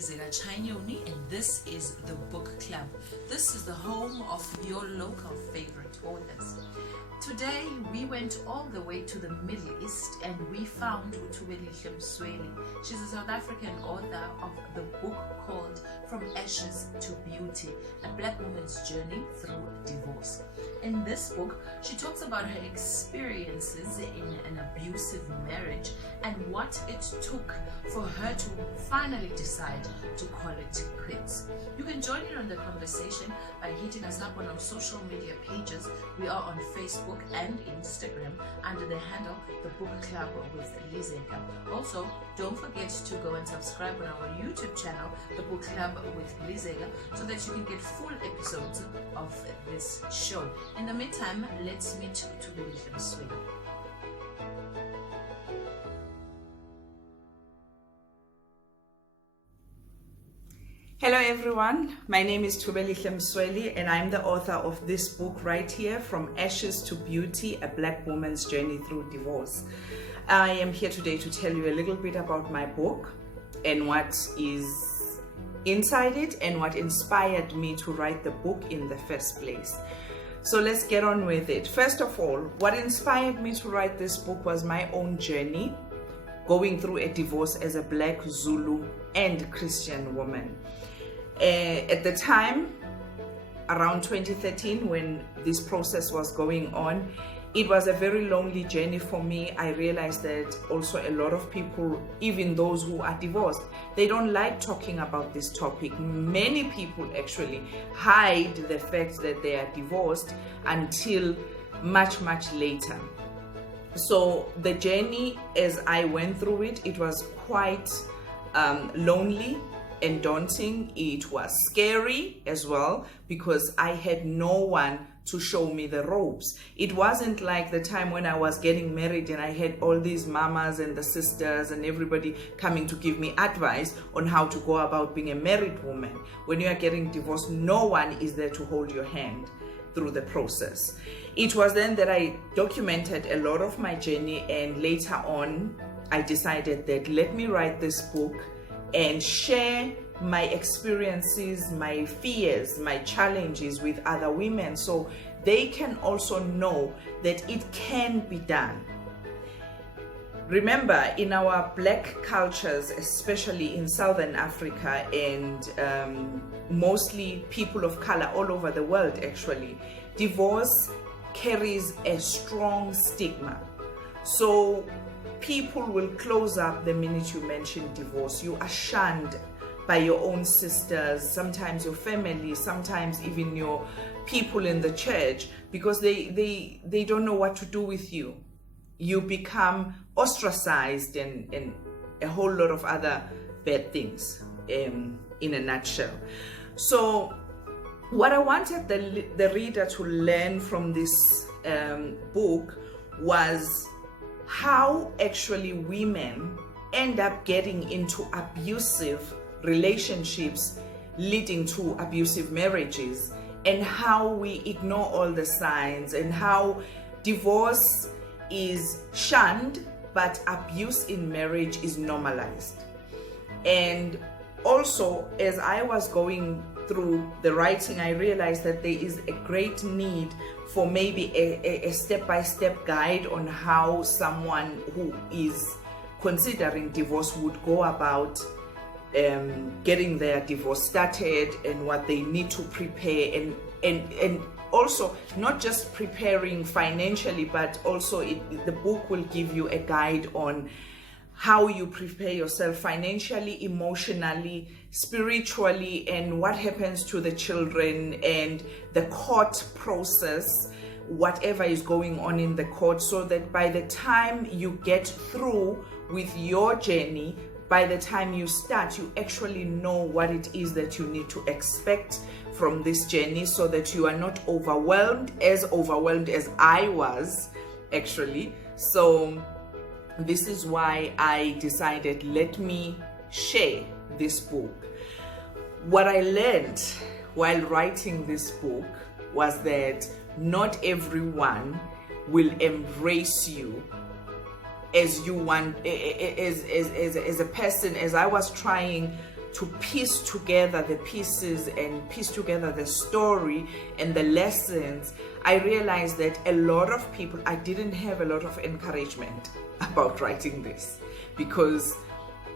Lizeka, and this is the Book Club. This is the home of your local favorite authors. Today we went all the way to the Middle East and we found Thubelihle Msweli. She's a South African author of the book called From Ashes to Beauty, a Black woman's journey through divorce. In this book, she talks about her experiences in an abusive marriage and what it took for her to finally decide to call it quits. You can join in on the conversation by hitting us up on our social media pages. We are on Facebook and Instagram under the handle The Book Club with Lizeka. Also, don't forget to go and subscribe on our YouTube channel, The Book Club with Lizeka, so that you can get full episodes of this show. In the meantime, let's meet Thubelihle Msweli. Hello everyone, my name is Thubelihle Msweli and I'm the author of this book right here, From Ashes to Beauty, a Black woman's journey through divorce. I am here today to tell you a little bit about my book and what is inside it and what inspired me to write the book in the first place. So let's get on with it. First of all, what inspired me to write this book was my own journey going through a divorce as a Black, Zulu and Christian woman. At the time, around 2013, when this process was going on, it was a very lonely journey for me. I realized that also a lot of people, even those who are divorced, they don't like talking about this topic. Many people actually hide the fact that they are divorced until much, much later. So the journey, as I went through it, it was quite lonely and daunting. It was scary as well because I had no one to show me the ropes. It wasn't like the time when I was getting married and I had all these mamas and the sisters and everybody coming to give me advice on how to go about being a married woman. When you are getting divorced, no one is there to hold your hand through the process. It was then that I documented a lot of my journey, and later on I decided that let me write this book and share my experiences, my fears, my challenges with other women so they can also know that it can be done. Remember, in our Black cultures, especially in Southern Africa and mostly people of color all over the world actually, divorce carries a strong stigma. So people will close up the minute you mention divorce. You are shunned by your own sisters, sometimes your family, sometimes even your people in the church, because they don't know what to do with you. You become ostracized and a whole lot of other bad things in a nutshell. So what I wanted the reader to learn from this book was how actually women end up getting into abusive relationships leading to abusive marriages, and how we ignore all the signs, and how divorce is shunned but abuse in marriage is normalized. And also, as I was going through the writing, I realized that there is a great need for maybe a step-by-step guide on how someone who is considering divorce would go about getting their divorce started and what they need to prepare, and also not just preparing financially, but also the book will give you a guide on how you prepare yourself financially, emotionally, spiritually, and what happens to the children and the court process, whatever is going on in the court, so that by the time you get through with your journey, by the time you start, you actually know what it is that you need to expect from this journey, so that you are not overwhelmed as I was actually. So this is why I decided, let me share this book. What I learned while writing this book was that not everyone will embrace you as you want, as a person. As I was trying to piece together the pieces and piece together the story and the lessons, I realized that a lot of people, I didn't have a lot of encouragement about writing this, because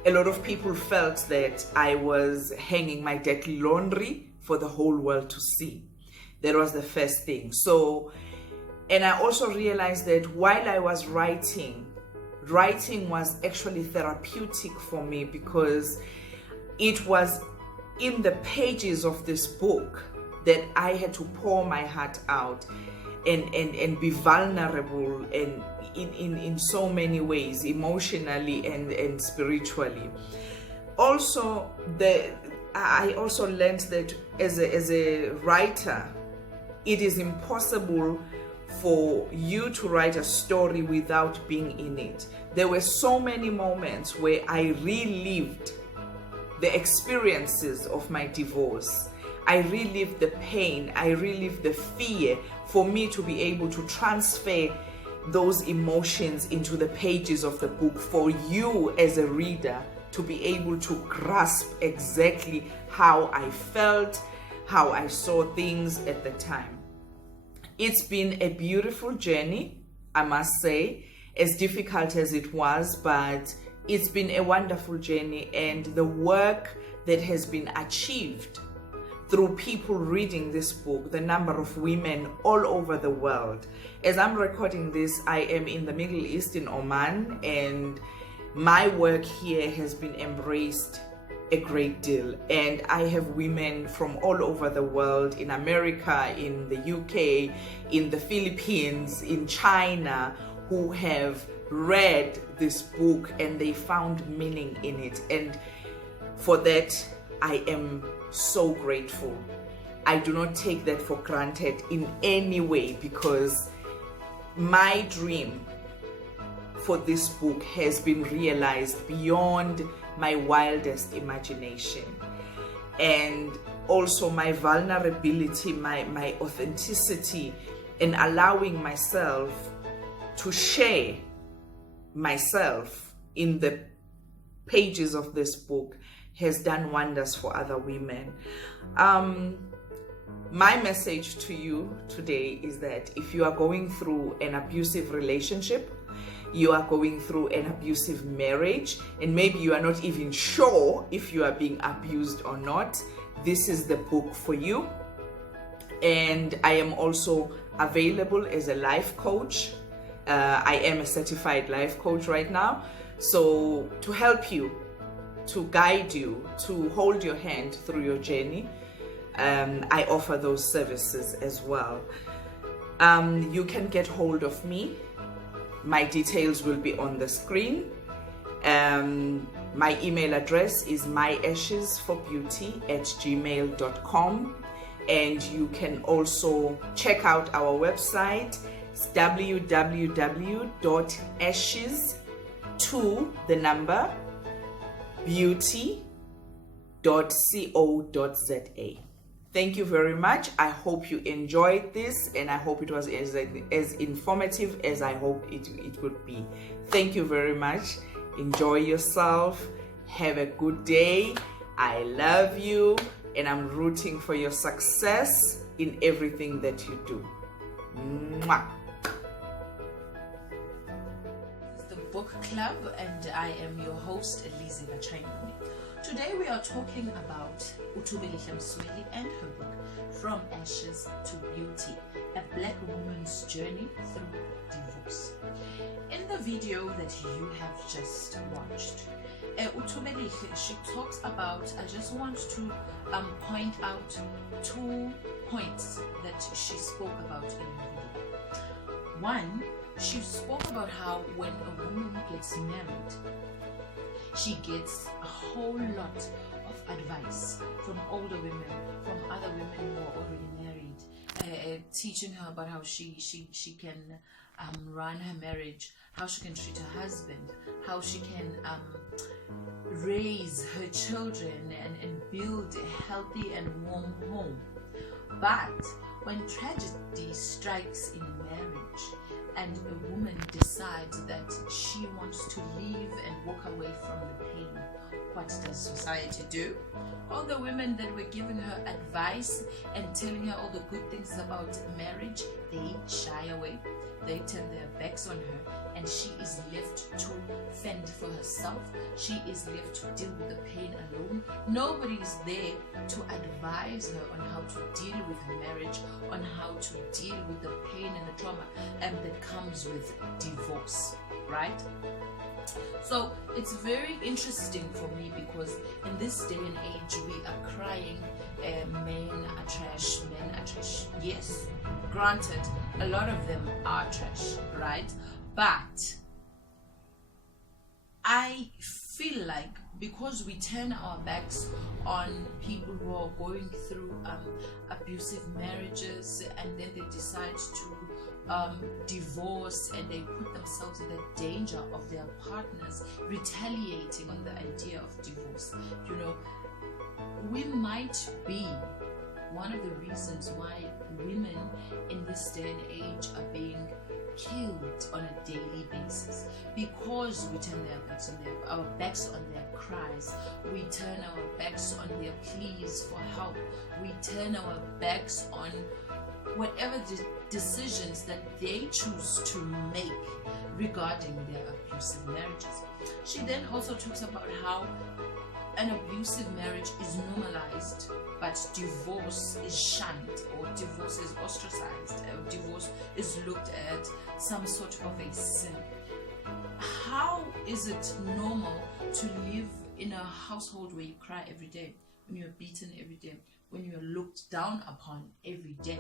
a lot of people felt that I was hanging my dirty laundry for the whole world to see. That was the first thing. So, and I also realized that while I was writing was actually therapeutic for me, because it was in the pages of this book that I had to pour my heart out and be vulnerable and in so many ways, emotionally and spiritually. Also, I also learned that as a writer, it is impossible for you to write a story without being in it. There were so many moments where I relived the experiences of my divorce. I relived the pain, I relived the fear, for me to be able to transfer those emotions into the pages of the book, for you as a reader to be able to grasp exactly how I felt, how I saw things at the time. It's been a beautiful journey, I must say, as difficult as it was, but it's been a wonderful journey, and the work that has been achieved through people reading this book, the number of women all over the world. As I'm recording this, I am in the Middle East, in Oman, and my work here has been embraced a great deal, and I have women from all over the world, in America, in the UK, in the Philippines, in China, who have read this book and they found meaning in it, and for that I am so grateful. I do not take that for granted in any way, because my dream for this book has been realized beyond my wildest imagination. And also my vulnerability, my authenticity, and allowing myself to share myself in the pages of this book has done wonders for other women. My message to you today is that if you are going through an abusive relationship, you are going through an abusive marriage, and maybe you are not even sure if you are being abused or not, this is the book for you. And I am also available as a life coach. I am a certified life coach right now. So to help you, to guide you, to hold your hand through your journey, I offer those services as well. You can get hold of me. My details will be on the screen. My email address is myashesforbeauty@gmail.com, and you can also check out our website. It's www.ashes2beauty.co.za. Thank you very much. I hope you enjoyed this, and I hope it was as informative as I hope it would be. Thank you very much. Enjoy yourself. Have a good day. I love you, and I'm rooting for your success in everything that you do. Mwah. This is the Book Club, and I am your host, Lizeka. Today we are talking about Thubelihle Msweli and her book, From Ashes to Beauty, a Black woman's journey through divorce. In the video that you have just watched, Thubelihle, she talks about, I just want to point out 2 points that she spoke about in the video. One, she spoke about how when a woman gets married, she gets a whole lot of advice from older women, from other women who are already married, teaching her about how she can run her marriage, how she can treat her husband, how she can raise her children and build a healthy and warm home. But when tragedy strikes in marriage, and a woman decides that she wants to leave and walk away from the pain, what what does society do? All the women that were giving her advice and telling her all the good things about marriage, they shy away. They turn their backs on her, and she is left to fend for herself. She is left to deal with the pain alone. Nobody is there to advise her on how to deal with her marriage, on how to deal with the pain and the trauma that comes with divorce, right? So it's very interesting for me because in this day and age we are crying men are trash, men are trash. Yes, granted, a lot of them are trash, right? But I feel like because we turn our backs on people who are going through abusive marriages, and then they decide to divorce, and they put themselves in the danger of their partners retaliating on the idea of divorce, you know, we might be one of the reasons why women in this day and age are being killed on a daily basis, because we turn our backs on their cries, we turn our backs on their pleas for help, we turn our backs on whatever the decisions that they choose to make regarding their abusive marriages. She then also talks about how an abusive marriage is normalized, but divorce is shunned, or divorce is ostracized, or divorce is looked at some sort of a sin. How is it normal to live in a household where you cry every day, when you're beaten every day, when you're looked down upon every day?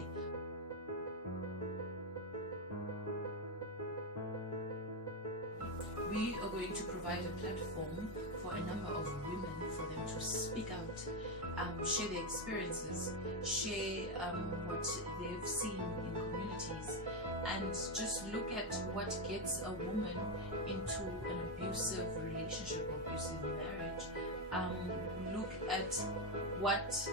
We are going to provide a platform for a number of women for them to speak out, share their experiences, share what they've seen in communities, and just look at what gets a woman into an abusive relationship or abusive marriage. Look at what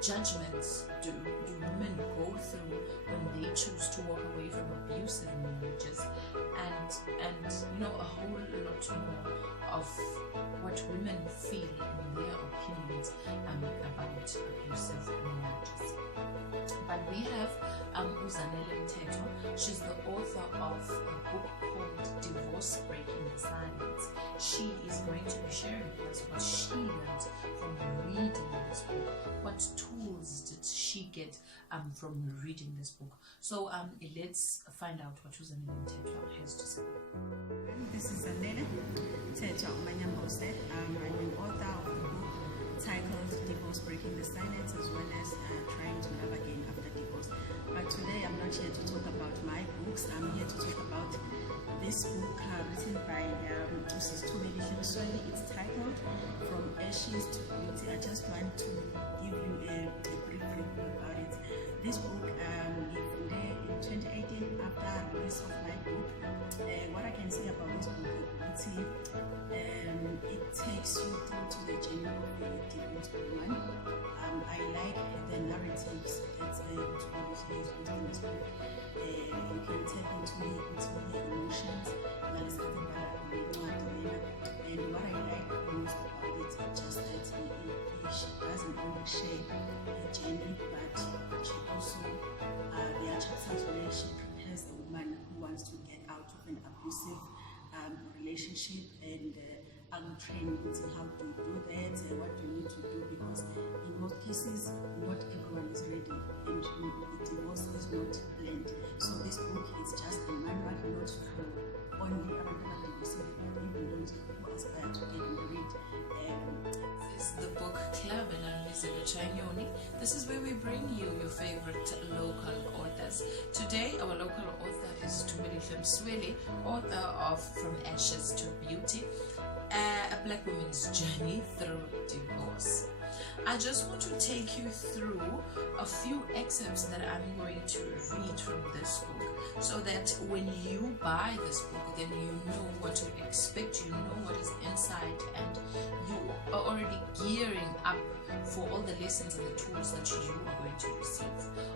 judgments do women go through when they choose to walk away from abusive marriages, and you know, a whole lot more of what women feel in their opinions about abusive marriages. But we have Thubelihle Msweli. She's the author of a book called Divorce Breaking the Silence. She is going to be sharing with us what she learned from reading this book. What tools did she get from reading this book? So let's find out what Thubelihle Msweli has to say. This is Thubelihle Msweli. I'm an author of the book titled Divorce Breaking the Silence, as well as Trying to Love Again After Divorce. But today I'm not here to talk about my books. I'm here to talk about this book written by Thubelihle Msweli. It's titled From Ashes to Beauty. I just want to give you a brief review about it. This book, in 2018, after release of my book, what I can say about this book, Beauty, it takes you through to the journey of a divorced woman. I like the narratives that Thubelihle has used in this book. You can tap into the emotions, and what I like most about it is just that she doesn't only share her journey, but she also, there are chapters where she prepares a woman who wants to get out of an abusive relationship, and I'm training in how to do that, what you need to do, because in most cases not everyone is ready, and divorce is not planned. So this book is just a manual, not for only divorced, but even those who aspire to get married. This is the book club, and I'm Lizeka. This is where we bring you your favorite local authors. Today our local author is Thubelihle Msweli, author of From Ashes to Beauty, a black woman's journey through divorce. I just want to take you through a few excerpts that I'm going to read from this book, so that when you buy this book, then you know what to expect, you know what is inside, and you are already gearing up for all the lessons and the tools that you are going to receive.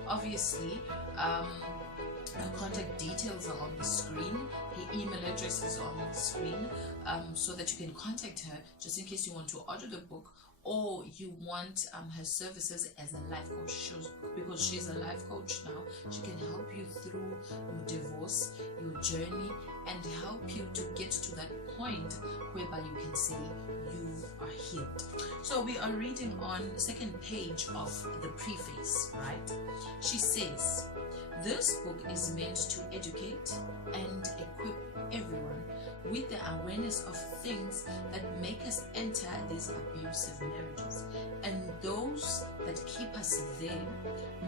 Obviously, Her contact details are on the screen. Her email address is on the screen, so that you can contact her just in case you want to order the book, or you want her services as a life coach. Because she's a life coach now, she can help you through your divorce, your journey, and help you to get to that point whereby you can say you are healed. So we are reading on the second page of the preface, right? She says, this book is meant to educate and equip everyone with the awareness of things that make us enter these abusive marriages, and those that keep us there.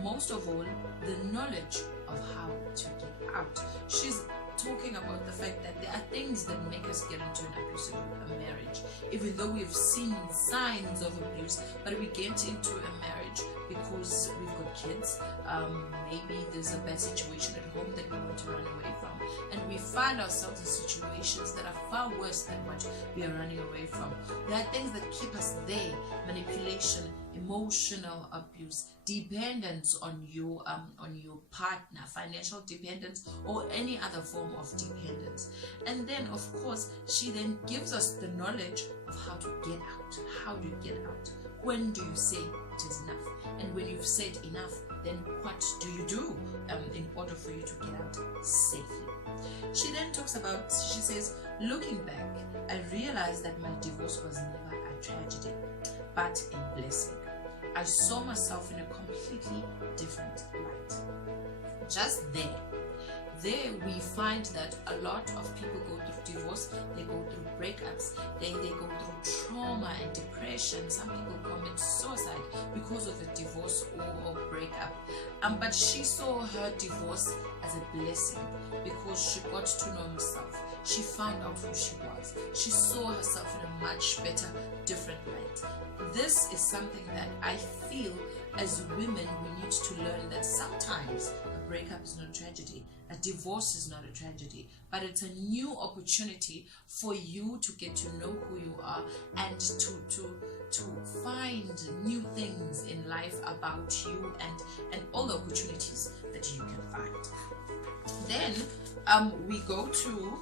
Most of all, the knowledge of how to get out. She's talking about the fact that there are things that make us get into an abusive marriage, even though we've seen signs of abuse, but we get into a marriage because we've got kids, maybe there's a bad situation at home that we want to run away from, and we find ourselves in situations that are far worse than what we are running away from. There are things that keep us there: manipulation, emotional abuse, dependence on your partner, financial dependence, or any other form of dependence. And then of course she then gives us the knowledge of how to get out. How do you get out? When do you say it is enough? And when you've said enough, then what do you do in order for you to get out safely? She then talks about, she says, looking back, I realized that my divorce was never a tragedy, but a blessing. I saw myself in a completely different light. Just there we find that a lot of people go through divorce, they go through breakups, they go through trauma and depression. Some people commit suicide because of a divorce or breakup. But she saw her divorce as a blessing because she got to know herself. She found out who she was. She saw herself in a much better, different light. This is something that I feel as women we need to learn, that sometimes a breakup is not a tragedy, a divorce is not a tragedy, but it's a new opportunity for you to get to know who you are and to find new things in life about you and all the opportunities that you can find. Then we go to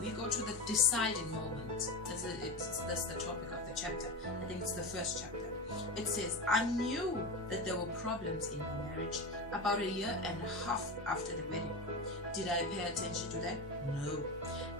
we go to the deciding moment. That's the topic of the chapter. I think it's the first chapter. It says, I knew that there were problems in my marriage about a year and a half after the wedding. Did I pay attention to that? No.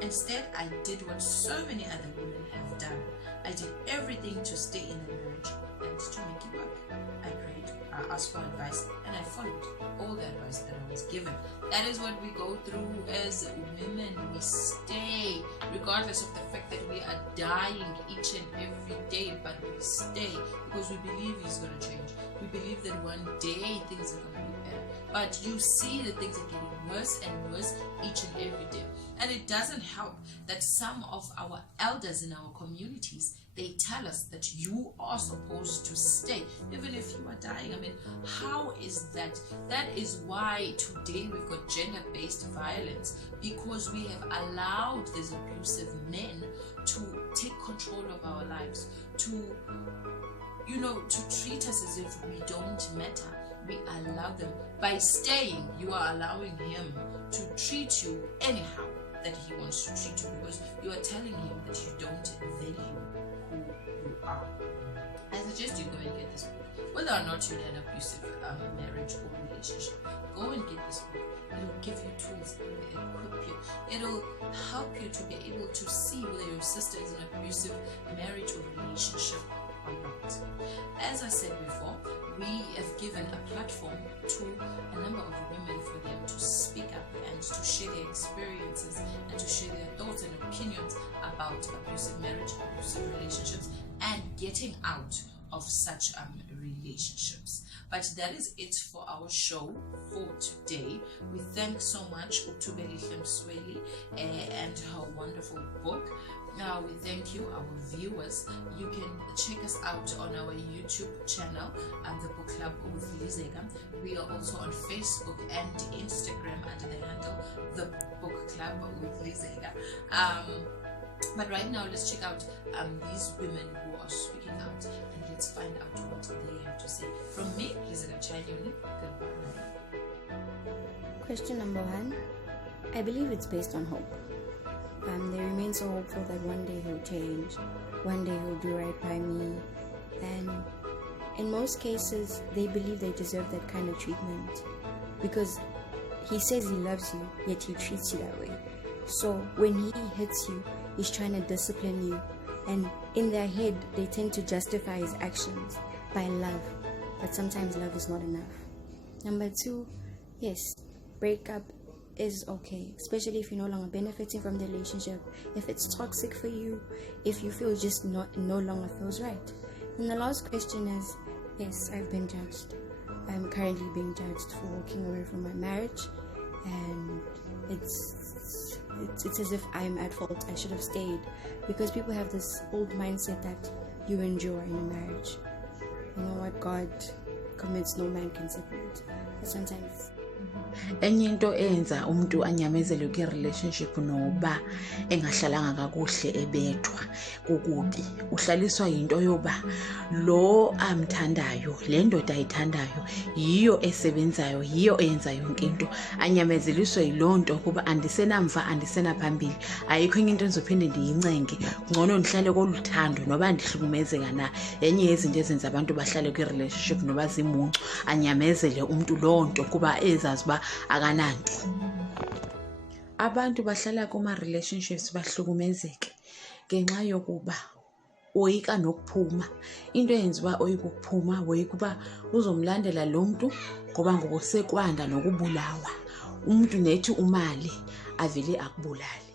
Instead, I did what so many other women have done. I did everything to stay in the marriage and to make it work. I prayed, I asked for advice, and I followed all the advice that I was given. That is what we go through as women. We stay, regardless of the fact that we are dying each and every day, but we stay because we believe He's going to change. We believe that one day things are going to be better. But you see that things are getting worse and worse each and every day. And it doesn't help that some of our elders in our communities, they tell us that you are supposed to stay even if you are dying. I mean, how is that? That is why today we've got gender-based violence, because we have allowed these abusive men to take control of our lives, to treat us as if we don't matter. We allow them. By staying, you are allowing him to treat you anyhow that he wants to treat you, because you are telling him that you don't value who you are. I suggest you go and get this book. Whether or not you're in an abusive marriage or relationship, go and get this book. It'll give you tools, it'll equip you, it'll help you to be able to see whether your sister is in an abusive marriage or relationship or not. As I said before, we have given a platform to a number of women for them to speak up and to share their experiences and to share their thoughts and opinions about abusive marriage, abusive relationships, and getting out of such relationships. But that is it for our show for today. We thank so much Thubelihle Msweli and her wonderful book. We thank you, our viewers. You can check us out on our YouTube channel, The Book Club with Lizeka. We are also on Facebook and Instagram under the handle The Book Club with Lizeka. But right now, let's check out these women who are speaking out, and let's find out what they have to say. From me, Lizeka Chanyoni, goodbye. Question number 1. I believe it's based on hope. They remain so hopeful that one day he'll change, one day he'll do right by me, and in most cases, they believe they deserve that kind of treatment because he says he loves you, yet he treats you that way. So when he hits you, he's trying to discipline you, and in their head, they tend to justify his actions by love, but sometimes love is not enough. Number 2, yes, breakup is okay, especially if you're no longer benefiting from the relationship, if it's toxic for you, if you feel just no longer feels right. And the last question is, yes, I've been judged. I'm currently being judged for walking away from my marriage, and it's as if I'm at fault. I should have stayed, because people have this old mindset that you endure in a marriage. You know what? God commits, no man can separate. But sometimes enye into enza umuntu anyamezele kwi-relationship noba engahlalanga kakuhle ebethwa kukubi uhlaliswa yinto yoba lo amthandayo, le ndoda ayithandayo yiyo esebenzayo, yiyo eyenza yonke into. Anyamezeliswe yiloo nto kuba andisenamva, andisenaphambili, ayikho enye into endizophinde ndiyincenge, ngcono ndihlale koluthando noba ndihlukumezeka na. Enye yezinto ezenza abantu bahlale kwi-relationship noba zimuncu, anyamezele umntu loo nto kuba ezazi uba akananto. Abantu bahlala kuma-relationships bahlukumezeke ngenxa yokuba woyika nokuphuma. Into eyenza uba oyika ukuphuma, woyika uba uzomlandela lo mntu ngoba ngoku sekwanda nokubulawa. Umuntu nethi umali avele akubulale.